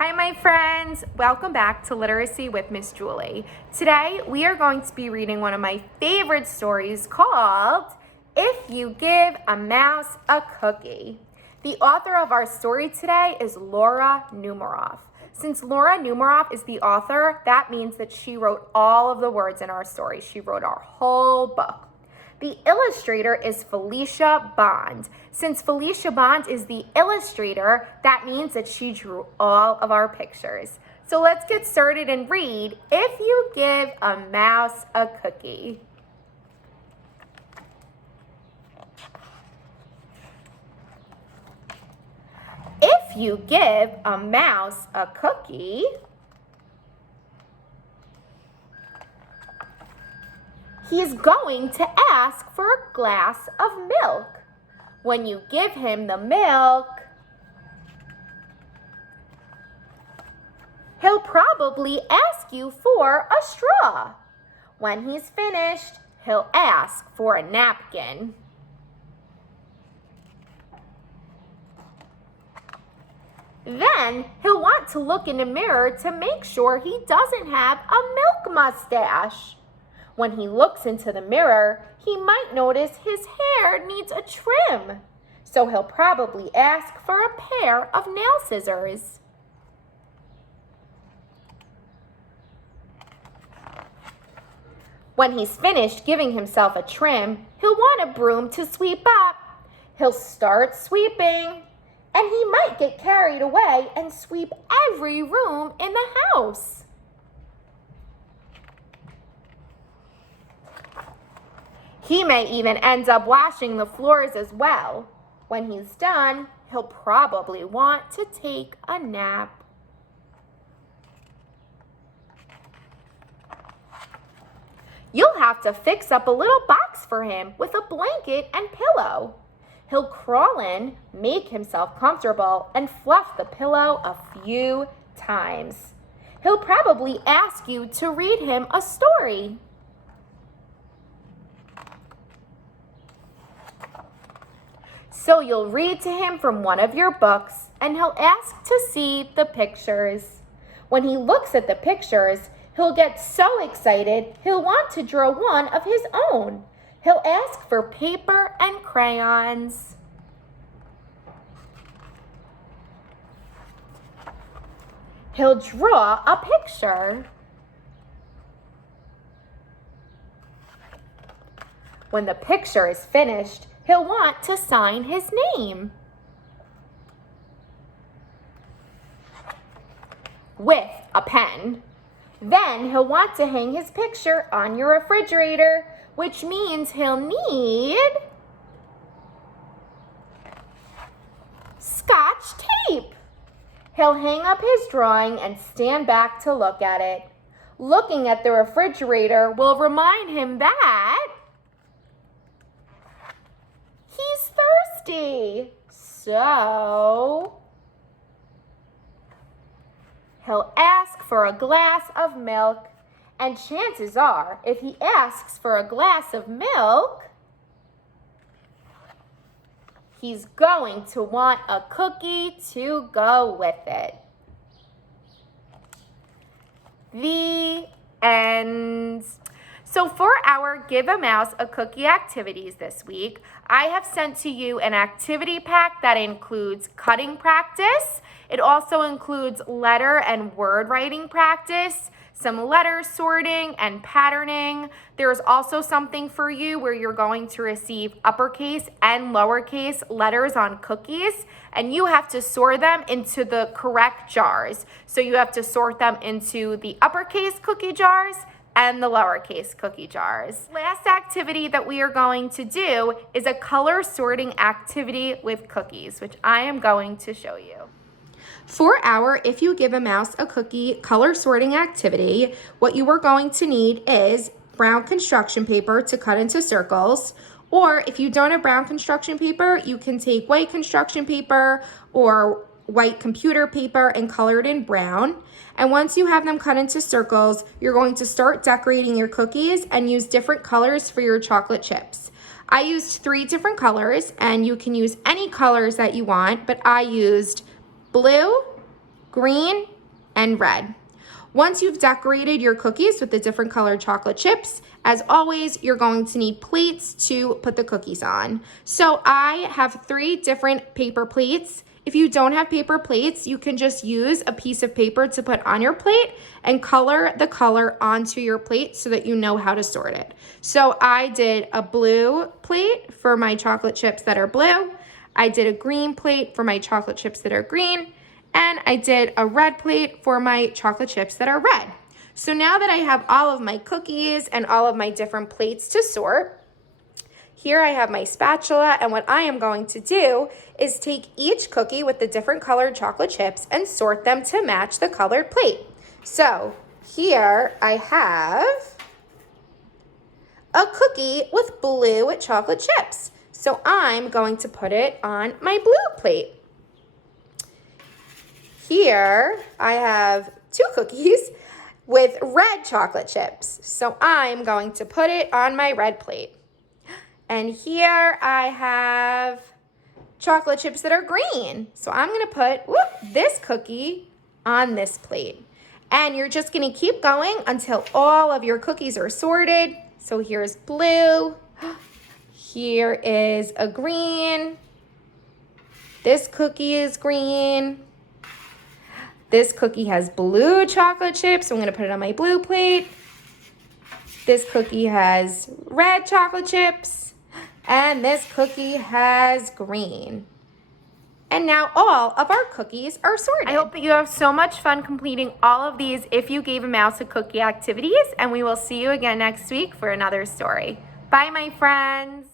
Hi, my friends. Welcome back to Literacy with Miss Julie. Today, we are going to be reading one of my favorite stories called If You Give a Mouse a Cookie. The author of our story today is Laura Numeroff. Since Laura Numeroff is the author, that means that she wrote all of the words in our story. She wrote our whole book. The illustrator is Felicia Bond. Since Felicia Bond is the illustrator, that means that she drew all of our pictures. So let's get started and read If You Give a Mouse a Cookie. If you give a mouse a cookie, he's going to ask for a glass of milk. When you give him the milk, he'll probably ask you for a straw. When he's finished, he'll ask for a napkin. Then he'll want to look in the mirror to make sure he doesn't have a milk mustache. When he looks into the mirror, he might notice his hair needs a trim. So he'll probably ask for a pair of nail scissors. When he's finished giving himself a trim, he'll want a broom to sweep up. He'll start sweeping, and he might get carried away and sweep every room in the house. He may even end up washing the floors as well. When he's done, he'll probably want to take a nap. You'll have to fix up a little box for him with a blanket and pillow. He'll crawl in, make himself comfortable, and fluff the pillow a few times. He'll probably ask you to read him a story. So you'll read to him from one of your books, and he'll ask to see the pictures. When he looks at the pictures, he'll get so excited he'll want to draw one of his own. He'll ask for paper and crayons. He'll draw a picture. When the picture is finished, he'll want to sign his name with a pen. Then he'll want to hang his picture on your refrigerator, which means he'll need Scotch tape. He'll hang up his drawing and stand back to look at it. Looking at the refrigerator will remind him that he's thirsty. So he'll ask for a glass of milk, and chances are, if he asks for a glass of milk, he's going to want a cookie to go with it. The end. So for our Give a Mouse a Cookie activities this week, I have sent to you an activity pack that includes cutting practice. It also includes letter and word writing practice, some letter sorting and patterning. There's also something for you where you're going to receive uppercase and lowercase letters on cookies, and you have to sort them into the correct jars. So you have to sort them into the uppercase cookie jars and the lowercase cookie jars. Last activity that we are going to do is a color sorting activity with cookies, which I am going to show you. For our If You Give a Mouse a Cookie color sorting activity, what you are going to need is brown construction paper to cut into circles, or if you don't have brown construction paper, you can take white construction paper or white computer paper and color it in brown. And once you have them cut into circles, you're going to start decorating your cookies and use different colors for your chocolate chips. I used 3 different colors, and you can use any colors that you want, but I used blue, green, and red. Once you've decorated your cookies with the different colored chocolate chips, as always, you're going to need plates to put the cookies on. So I have 3 different paper plates. If you don't have paper plates, you can just use a piece of paper to put on your plate and color the color onto your plate so that you know how to sort it. So I did a blue plate for my chocolate chips that are blue. I did a green plate for my chocolate chips that are green. And I did a red plate for my chocolate chips that are red. So now that I have all of my cookies and all of my different plates to sort, here I have my spatula, and what I am going to do is take each cookie with the different colored chocolate chips and sort them to match the colored plate. So here I have a cookie with blue chocolate chips. So I'm going to put it on my blue plate. Here I have 2 cookies with red chocolate chips. So I'm going to put it on my red plate. And here I have chocolate chips that are green. So I'm going to put this cookie on this plate. And you're just going to keep going until all of your cookies are sorted. So here's blue. Here is a green. This cookie is green. This cookie has blue chocolate chips, so I'm going to put it on my blue plate. This cookie has red chocolate chips, and this cookie has green. And now all of our cookies are sorted. I hope that you have so much fun completing all of these If You Gave a Mouse a Cookie activities, and we will see you again next week for another story. Bye, my friends.